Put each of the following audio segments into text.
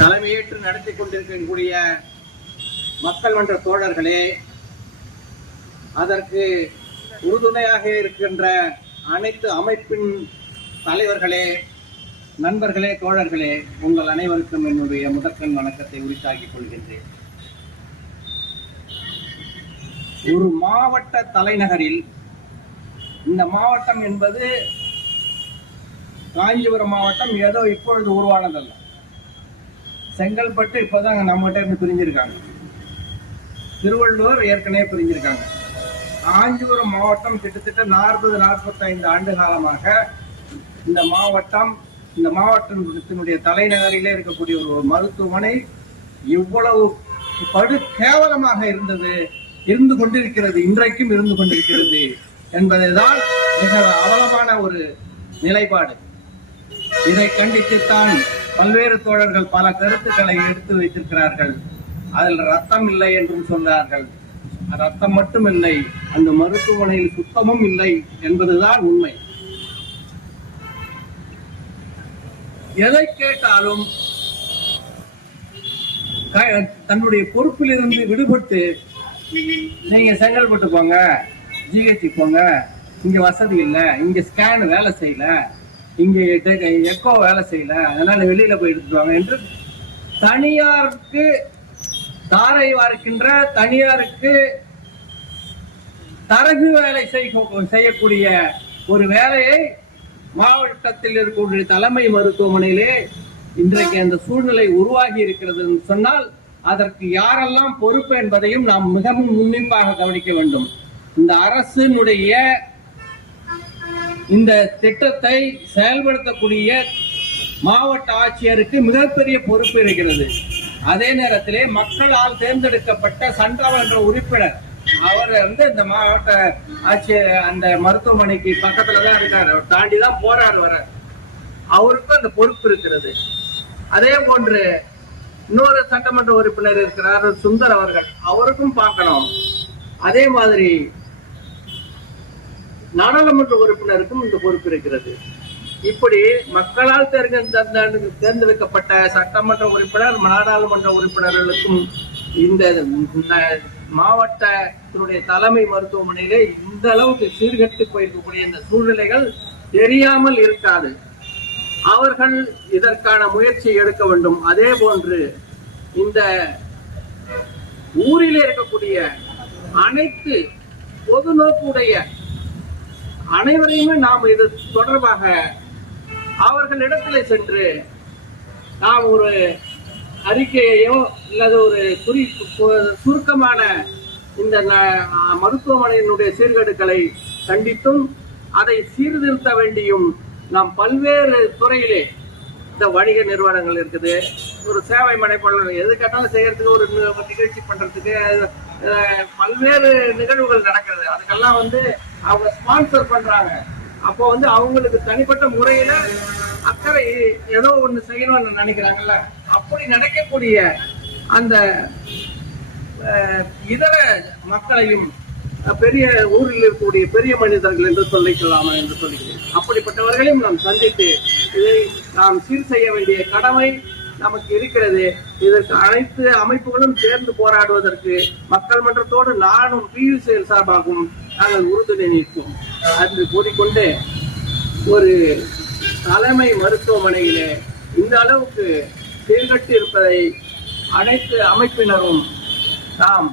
தலைமையேற்று நடத்தி கொண்டிருக்கக்கூடிய மக்கள் மன்ற தோழர்களே அதற்கு உறுதுணையாக இருக்கின்ற அனைத்து அமைப்பின் தலைவர்களே நண்பர்களே தோழர்களே உங்கள் அனைவருக்கும் என்னுடைய முதற்கண் வணக்கத்தை உரித்தாக்கிக் கொள்கின்றேன். ஒரு மாவட்ட தலைநகரில் இந்த மாவட்டம் என்பது காஞ்சிபுரம் மாவட்டம் ஏதோ இப்பொழுது உருவானதல்ல. செங்கல்பட்டு இப்போதான் நம்மகிட்ட இருந்து பிரிஞ்சிருக்காங்க. திருவள்ளூர் ஏற்கனவே பிரிஞ்சிருக்காங்க. காஞ்சிபுரம் மாவட்டம் கிட்டத்தட்ட நாற்பது நாற்பத்தைந்து ஆண்டு காலமாக இந்த மாவட்டம் இந்த மாவட்டத்தினுடைய தலைநகரிலே இருக்கக்கூடிய ஒரு மருத்துவமனை இவ்வளவு படு கேவலமாக இருந்தது இருந்து கொண்டிருக்கிறது இன்றைக்கும் இருந்து கொண்டிருக்கிறது என்பதைதான் மிக அவலமான ஒரு நிலைப்பாடு. இதை கண்டித்துத்தான் பல்வேறு தோழர்கள் பல கருத்துக்களை எடுத்து வைத்திருக்கிறார்கள். அதில் ரத்தம் இல்லை என்றும் சொன்னார்கள். ரத்தம் மட்டும் இல்லை அந்த மருத்துவமனையில் சுத்தமும் இல்லை என்பதுதான் உண்மை. எதை கேட்டாலும் க- தன்னுடைய பொறுப்பிலிருந்து விடுபட்டு நீங்க செங்கல்பட்டு போங்க ஜிஹெச் போங்க இங்க வசதி இல்ல இங்க ஸ்கேன் வேலை செய்யல இங்க எக்கோ வேலை செய்யல அதனால வெளியில போய் எடுத்துருவாங்க என்று தனியாருக்கு தாரை வார்க்கின்ற தனியாருக்கு தரகு வேலை செய்ய- செய்யக்கூடிய ஒரு வேலையை மாவட்டத்தில் இருக்கக்கூடிய தலைமை மருத்துவமனையிலே இன்றைக்கு அந்த சூழ்நிலை உருவாகி இருக்கிறது என்று சொன்னால் அதற்கு யாரெல்லாம் பொறுப்பு என்பதையும் நாம் மிகவும் உன்னிப்பாக கவனிக்க வேண்டும். இந்த அரசினுடைய இந்த திட்டத்தை செயல்படுத்தக்கூடிய மாவட்ட ஆட்சியருக்கு மிகப்பெரிய பொறுப்பு இருக்கிறது. அதே நேரத்திலே மக்களால் தேர்ந்தெடுக்கப்பட்ட சட்டமன்ற உறுப்பினர் அவர் வந்து இந்த மாவட்ட ஆட்சியர் அந்த மருத்துவமனைக்கு பக்கத்துல தான் இருக்காரு. அவர் தாண்டி தான் போறாரு வர. அவருக்கும் அந்த பொறுப்பு இருக்கிறது. அதே போன்று இன்னொரு சட்டமன்ற உறுப்பினர் இருக்கிறார் சுந்தர் அவர்கள். அவருக்கும் பார்க்கணும். அதே மாதிரி நாடாளுமன்ற உறுப்பினருக்கும் இந்த பொறுப்பு இருக்கிறது. இப்படி மக்களால் தேர்ந்தெடுக்கப்பட்ட சட்டமன்ற உறுப்பினர் நாடாளுமன்ற உறுப்பினர்களுக்கும் இந்த மாவட்டத்தினுடைய தலைமை மருத்துவமனையிலே இந்த அளவுக்கு சீர்கெட்டு போயிருக்கக்கூடிய இந்த சூழ்நிலைகள் தெரியாமல் இருக்காது. அவர்கள் இதற்கான முயற்சி எடுக்க வேண்டும். அதே போன்று இந்த ஊரிலே இருக்கக்கூடிய அனைத்து பொது நோக்குடைய அனைவரையுமே நாம் இது தொடர்பாக அவர்களிடத்தில் சென்று நாம் ஒரு அறிக்கையையோ அல்லது ஒரு குறி சுருக்கமான இந்த மருத்துவமனையினுடைய சீர்கேடுகளை கண்டித்தும் அதை சீர்திருத்த வேண்டியும் நாம் பல்வேறு துறையிலே இந்த வணிக நிறுவனங்கள் இருக்குது. ஒரு சேவை மனைப்பாளர். எது கேட்டாலும் செய்யறதுக்கு ஒரு ஒரு நிகழ்ச்சி பண்றதுக்கு பல்வேறு நிகழ்வுகள் நடக்கிறது. அதுக்கெல்லாம் வந்து அவங்க ஸ்பான்சர் பண்றாங்க. அப்போ வந்து அவங்களுக்கு தனிப்பட்ட முறையில அக்கறை ஏதோ ஒன்று செய்யணும்னு நினைக்கிறாங்கல்ல. அப்படி நடக்கக்கூடிய அந்த இதர மக்களையும் பெரிய ஊரில் இருக்கக்கூடிய பெரிய மனிதர்கள் என்று சொல்லிக்கலாமா என்று சொல்லிக்கிறேன் அப்படிப்பட்டவர்களையும் நாம் சந்தித்து இதை நாம் சீர் செய்ய வேண்டிய கடமை நமக்கு இருக்கிறது. இதற்கு அனைத்து அமைப்புகளும் சேர்ந்து போராடுவதற்கு மக்கள் மன்றத்தோடு நானும் பியூசிஎல் சார்பாகவும் நாங்கள் உறுதுணை நிற்போம். என்று கூறிக்கொண்டு ஒரு தலைமை மருத்துவமனையிலே இந்த அளவுக்கு சீர்கட்டு இருப்பதை அனைத்து அமைப்பினரும் நாம்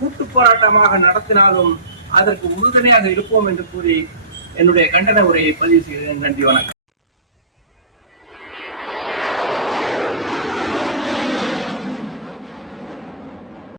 கூட்டு போராட்டமாக நடத்தினாலும் அதற்கு உறுதுணையாக இருப்போம் என்று கூறி என்னுடைய கண்டன உரையை பதிவு செய்கிறேன். நன்றி வணக்கம்.